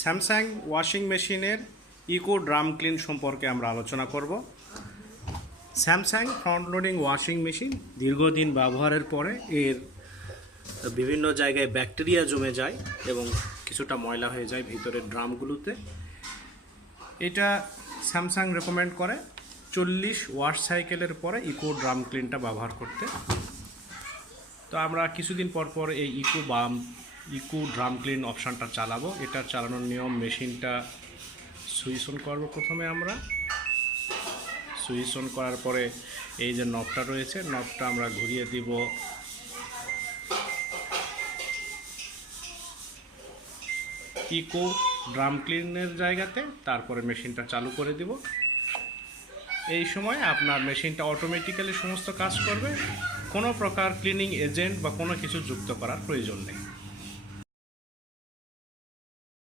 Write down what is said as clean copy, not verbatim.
Samsung washing মেশিনের eco drum clean সম্পর্কে আমরা আলোচনা করব। Samsung front loading washing machine দীর্ঘদিন ব্যবহারের পরে এর বিভিন্ন জায়গায় ব্যাকটেরিয়া জমে যায় এবং কিছুটা ময়লা হয়ে যায় ভিতরের ড্রামগুলোতে। এটা স্যামসাং রেকমেন্ড করে 40 ওয়াশ সাইকেলের পরে ইকো ড্রাম ক্লিনটা ব্যবহার করতে। তো আমরা কিছুদিন পর পর এই ইকো ড্রাম ক্লিন অপশানটা চালাবো। এটা চালানোর নিয়ম, মেশিনটা সুইচ অন করবো। প্রথমে আমরা সুইচ অন করার পরে এই যে নবটা রয়েছে, নবটা আমরা ঘুরিয়ে দিব ইকো ড্রাম ক্লিনের জায়গাতে, তারপরে মেশিনটা চালু করে দিব। এই সময় আপনার মেশিনটা অটোমেটিক্যালি সমস্ত কাজ করবে, কোনো প্রকার ক্লিনিং এজেন্ট বা কোনো কিছু যুক্ত করার প্রয়োজন নেই।